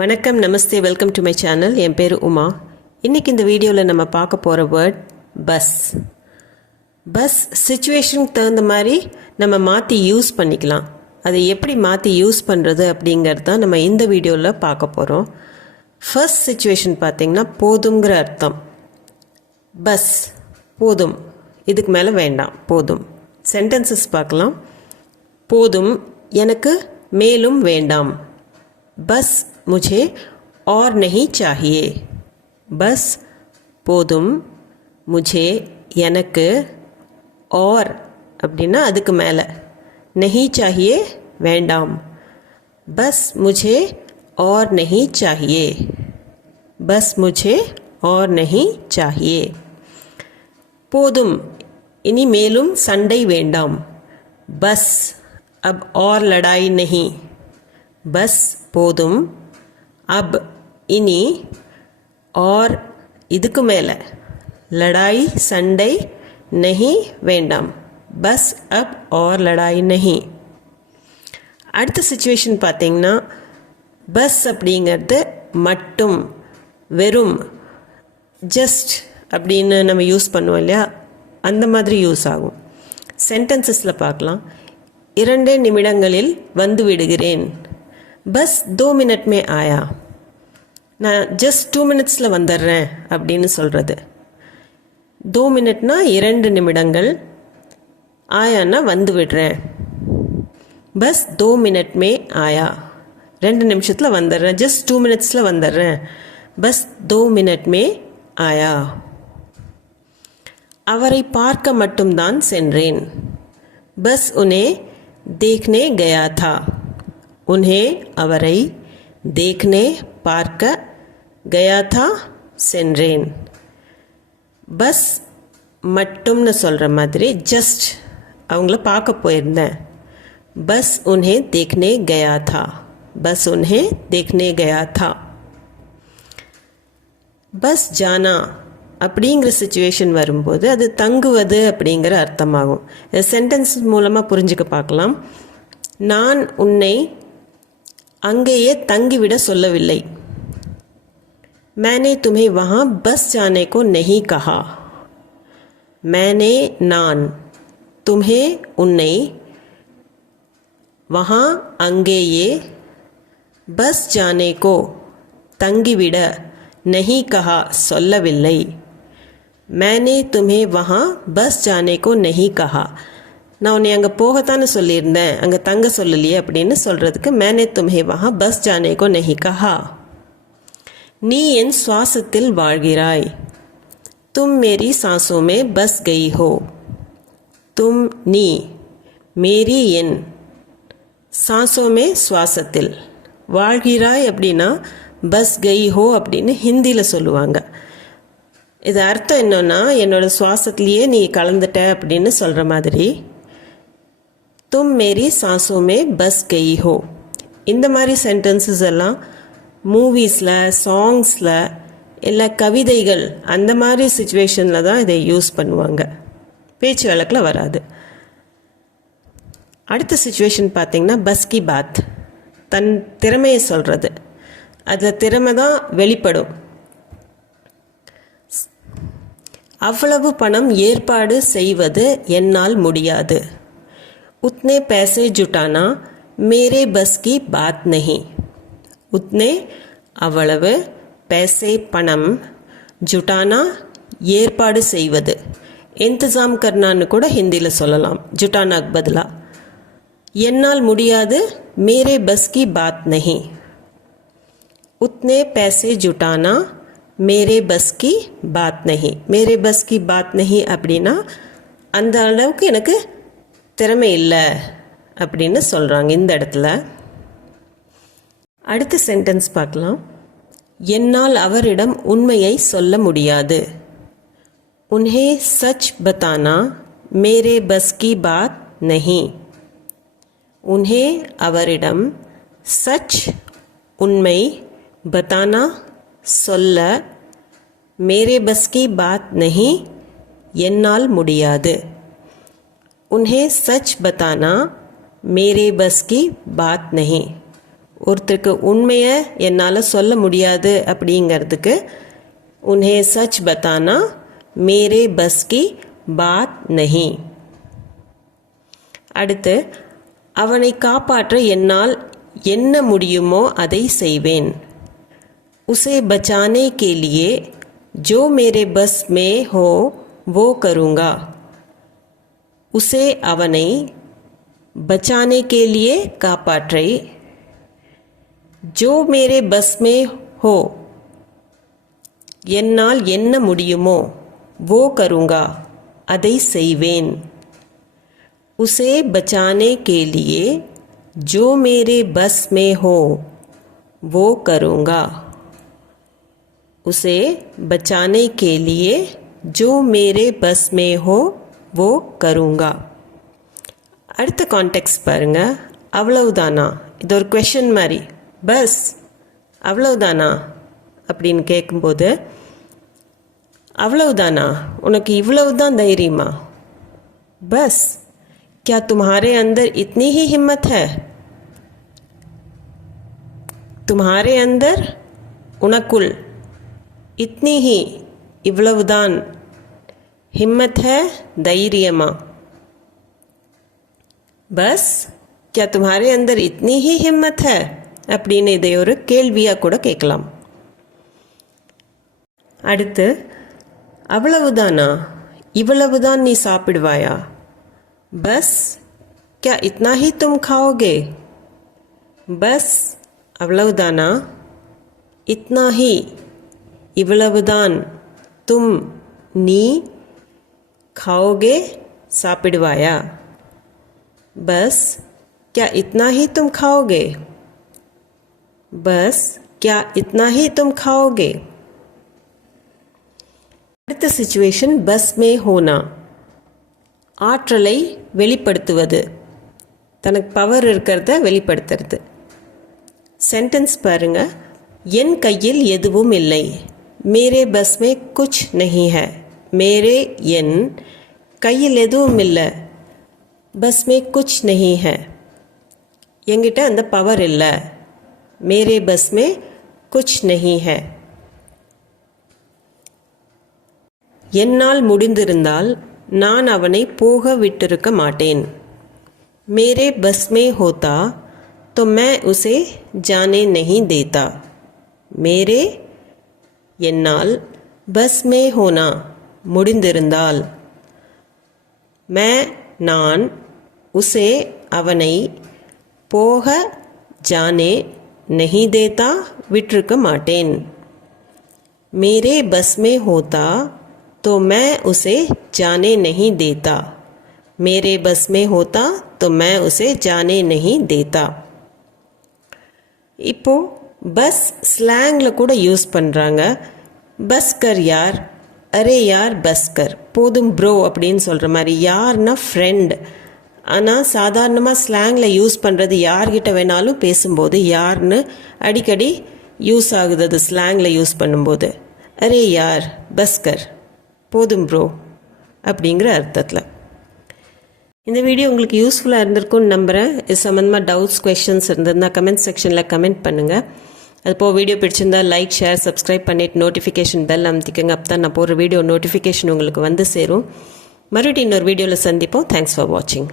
வணக்கம் நமஸ்தே welcome to my channel. என் பேர் உமா. இன்னைக்கு இந்த வீடியோவில் நம்ம பார்க்க போகிற வேர்ட் பஸ். பஸ் சுச்சுவேஷனுக்கு தகுந்த மாதிரி நம்ம மாற்றி யூஸ் பண்ணிக்கலாம். அதை எப்படி மாற்றி யூஸ் பண்ணுறது அப்படிங்கிறது தான் நம்ம இந்த வீடியோவில் பார்க்க போகிறோம் ஃபர்ஸ்ட் சுச்சுவேஷன் பார்த்திங்கன்னா போதுங்கிற அர்த்தம். பஸ். போதும். இதுக்கு மேலே வேண்டாம். போதும். சென்டென்சஸ் பார்க்கலாம். போதும். எனக்கு மேலும் வேண்டாம். பஸ் मुझे और नहीं चाहिए பஸ் போதும் முஜே எனக்கு और அப்படின்னா அதுக்கு மேலே நெஹி சாஹியே வேண்டாம் பஸ் முஜே और नहीं चाहिए बस मुझे और नहीं चाहिए போதும் இனி மேலும் சண்டை வேண்டாம் பஸ் अब और लड़ाई नहीं बस போதும் அப் இனி ஆர் இதுக்கு மேலே லடாய் சண்டை நெஹி வேண்டாம் பஸ் அப் ஆர் லடாய் நெஹி அடுத்த சுச்சுவேஷன் பார்த்தீங்கன்னா பஸ் அப்படிங்கிறது மட்டும் வெறும் ஜஸ்ட் அப்படின்னு நம்ம யூஸ் பண்ணுவோம் இல்லையா அந்த மாதிரி யூஸ் ஆகும் சென்டென்சஸில் பார்க்கலாம் இரண்டு நிமிடங்களில் வந்து விடுகிறேன். பஸ் தோ மினிட் மே ஆயா நான் ஜஸ்ட் டூ மினிட்ஸில் வந்துடுறேன் அப்படின்னு சொல்கிறது தோ மினிட்னா இரண்டு நிமிடங்கள் ஆயான்னா வந்து விடுறேன் பஸ் தோ மினிட் மே ஆயா ரெண்டு நிமிஷத்தில் வந்துடுறேன் ஜஸ்ட் டூ மினிட்ஸில் வந்துடுறேன் பஸ் தோ மினிட் மே ஆயா அவரை பார்க்க மட்டும்தான் சென்றேன் பஸ் உனே देखने गया था उन्हें அவரை देखने பார்க்க गया था சென்றேன் பஸ் மட்டும்னு சொல்கிற மாதிரி ஜஸ்ட் அவங்கள பார்க்க போயிருந்தேன் பஸ் उन्हें देखने गया था बस उन्हें देखने गया था பஸ் ஜானா அப்படிங்கிற சுச்சுவேஷன் வரும்போது அது தங்குவது அப்படிங்கிற அர்த்தமாகும் சென்டென்ஸ் மூலமாக புரிஞ்சுக்க பார்க்கலாம் நான் உன்னை அங்கேயே தங்கிவிட சொல்லவில்லை मैंने तुम्हें वहाँ बस जाने को नहीं कहा मैंने நான் तुम्हें உன்னை वहाँ அங்கேயே பஸ் ஜானே கோ தங்கிவிட नहीं कहा சொல்லவில்லை मैंने तुम्हें वहाँ बस जाने को नहीं कहा நான் உன்னை அங்கே போகத்தானே சொல்லியிருந்தேன். அங்கே தங்க சொல்லலையே அப்படின்னு சொல்கிறதுக்கு மேனே தும்ஹே வஹா பஸ் ஜானேகோ நெஹி கஹா. நீ என் சுவாசத்தில் வாழ்கிறாய். தும் மேரி சாசுமே பஸ் கை ஹோ. தும் நீ மேரி என் சாசோமே சுவாசத்தில் வாழ்கிறாய் அப்படின்னா பஸ் கை ஹோ அப்படின்னு ஹிந்தியில் சொல்லுவாங்க. இது அர்த்தம் என்னன்னா என்னோடய சுவாசத்துலேயே நீ கலந்துட்ட அப்படின்னு சொல்கிற மாதிரி. தும் மேரி சாசோமே பஸ் கை ஹோ இந்த மாதிரி சென்டென்சஸ் எல்லாம் மூவிஸில் சாங்ஸில் இல்லை கவிதைகள் அந்த மாதிரி சுச்சுவேஷனில் தான் இதை யூஸ் பண்ணுவாங்க। பேச்சு வழக்கில் வராது। அடுத்த சுச்சுவேஷன் பார்த்தீங்கன்னா பஸ் கி பாத் தன் திறமையை சொல்கிறது அதில் திறமை தான் வெளிப்படும். அவ்வளவு பணம் ஏற்பாடு செய்வது என்னால் முடியாது. உத்னே पैसे जुटाना मेरे बस की बात नहीं உத்னே அவ்வளவு पैसे பணம் ஜுட்டானா ஏற்பாடு செய்வது இன்தசாம் கர்னான்னு கூட ஹிந்தியில் சொல்லலாம் ஜுட்டானாக்கு பதிலாக என்னால் முடியாது மேரே பஸ் கி பாத் நஹி उतने पैसे जुटाना मेरे बस की बात नहीं मेरे बस की बात नहीं அப்படின்னா அந்த அளவுக்கு எனக்கு திறமை இல்லை அப்படின்னு சொல்கிறாங்க இந்த இடத்துல. அடுத்த சென்டென்ஸ் பார்க்கலாம். என்னால் அவரிடம் உண்மையை சொல்ல முடியாது. உன்ஹே சச் பத்தானா மேரே பஸ் கி பாத் நஹி. உன்ஹே அவரிடம் சச் உண்மை பத்தானா சொல்ல மேரே பஸ் கி பாத் நஹி என்னால் முடியாது. உன்ஹே சச் பத்தானா மேரே பஸ் கி பாத் நஹி ஒருத்தருக்கு உண்மையை என்னால் சொல்ல முடியாது அப்படிங்கிறதுக்கு உன்ஹே சச் பத்தானா மேரே பஸ் கி பாத் நஹி அடுத்து அவனை காப்பாற்ற என்னால் என்ன முடியுமோ அதை செய்வேன் उसे बचाने के लिए जो मेरे बस में हो वो करूँगा उसे அவனை बचाने के लिए காப்பாற்றை जो मेरे बस में हो என்னால் என்ன முடியுமோ वो करूँगा அதை செய்வேன் उसे बचाने के लिए जो मेरे बस में हो वो करूँगा उसे बचाने के लिए जो मेरे बस में हो वो करूँगा அடுத்த கான்டெக்ட் பாருங்க அவ்வளவுதானா இது ஒரு கொஷின் மாதிரி பஸ் அவ்வளவுதானா அப்படின்னு கேட்கும்போது அவ்வளவுதானா உனக்கு இவ்வளவுதான் தைரியமா बस क्या तुम्हारे अंदर इतनी ही हिम्मत है तुम्हारे अंदर उनकुल इतनी ही இவ்வளவுதான் हिम्मत है தைரியமா பஸ் क्या तुम्हारे अंदर इतनी ही हिम्मत है அப்படின்னு இதை ஒரு கேள்வியாக கூட கேட்கலாம் அடுத்து அவ்வளவுதானா இவ்வளவுதான் நீ சாப்பிடுவாயா बस क्या इतना ही तुम खाओगे बस அவ்வளவுதானா இத்னா ஹி இவ்வளவுதான் தும் நீ खाओगे சாப்பிடுவாயா बस क्या इतना ही तुम खाओगे बस क्या इतना ही तुम खाओगे அடுத்த சுச்சுவேஷன் பஸ் மே ஹோனா ஆற்றலை வெளிப்படுத்துவது தனக்கு பவர் இருக்கிறத வெளிப்படுத்துறது சென்டென்ஸ் பாருங்க என் கையில் எதுவும் இல்லை மேரே பஸ் மே குச் நஹி ஹை மேரே என் கையில் எதுவும் இல்லை பஸ் மே குச் நஹி ஹை என்கிட்ட அந்த பவர் இல்லை மேரே பஸ் மே குச் நஹி ஹை என்னால் முடிந்திருந்தால் நான் அவனை போக விட்டிருக்க மாட்டேன் मेरे बस में होता तो मैं उसे जाने नहीं देता मेरे என்னால் பஸ் மே ஹோனா முடிந்திருந்தால் மே நான் உசே அவனை போக ஜானே நஹி தேத்தா விட்டிருக்க மாட்டேன் मेरे बस में होता तो मैं उसे जाने नहीं देता मेरे बस में होता तो मैं उसे जाने नहीं देता இப்போ பஸ் ஸ்லாங்கில் கூட யூஸ் பண்ணுறாங்க பஸ்கர் யார் அரே யார் பஸ்கர்? போதும் ப்ரோ அப்படின்னு சொல்கிற மாதிரி யார்னா ஃப்ரெண்ட் ஆனால் சாதாரணமாக ஸ்லாங்கில் யூஸ் பண்ணுறது யார்கிட்ட வேணாலும் பேசும்போது யார்னு அடிக்கடி யூஸ் ஆகுது அது ஸ்லாங்கில் யூஸ் பண்ணும்போது. அரே யார்? பஸ்கர். போதும் ப்ரோ அப்படிங்கிற அர்த்தத்தில். இந்த வீடியோ உங்களுக்கு யூஸ்ஃபுல்லாக இருந்திருக்கும்னு நம்புகிறேன் இது சம்மந்தமாக டவுட்ஸ் கொஷின்ஸ் இருந்ததுன்னா கமெண்ட் செக்ஷனில் கமெண்ட் பண்ணுங்கள் அது போக வீடியோ பிடிச்சிருந்தா லைக் ஷேர் சப்ஸ்கிரைப் பண்ணிவிட்டு நோட்டிஃபிகேஷன் பெல் அமுத்திக்கங்க. அப்போ தான் நான் போகிற வீடியோ நோட்டிஃபிகேஷன் உங்களுக்கு வந்து சேரும். மறுபடியும் இன்னொரு வீடியோவில் சந்திப்போம். தேங்க்ஸ் ஃபார் வாட்சிங்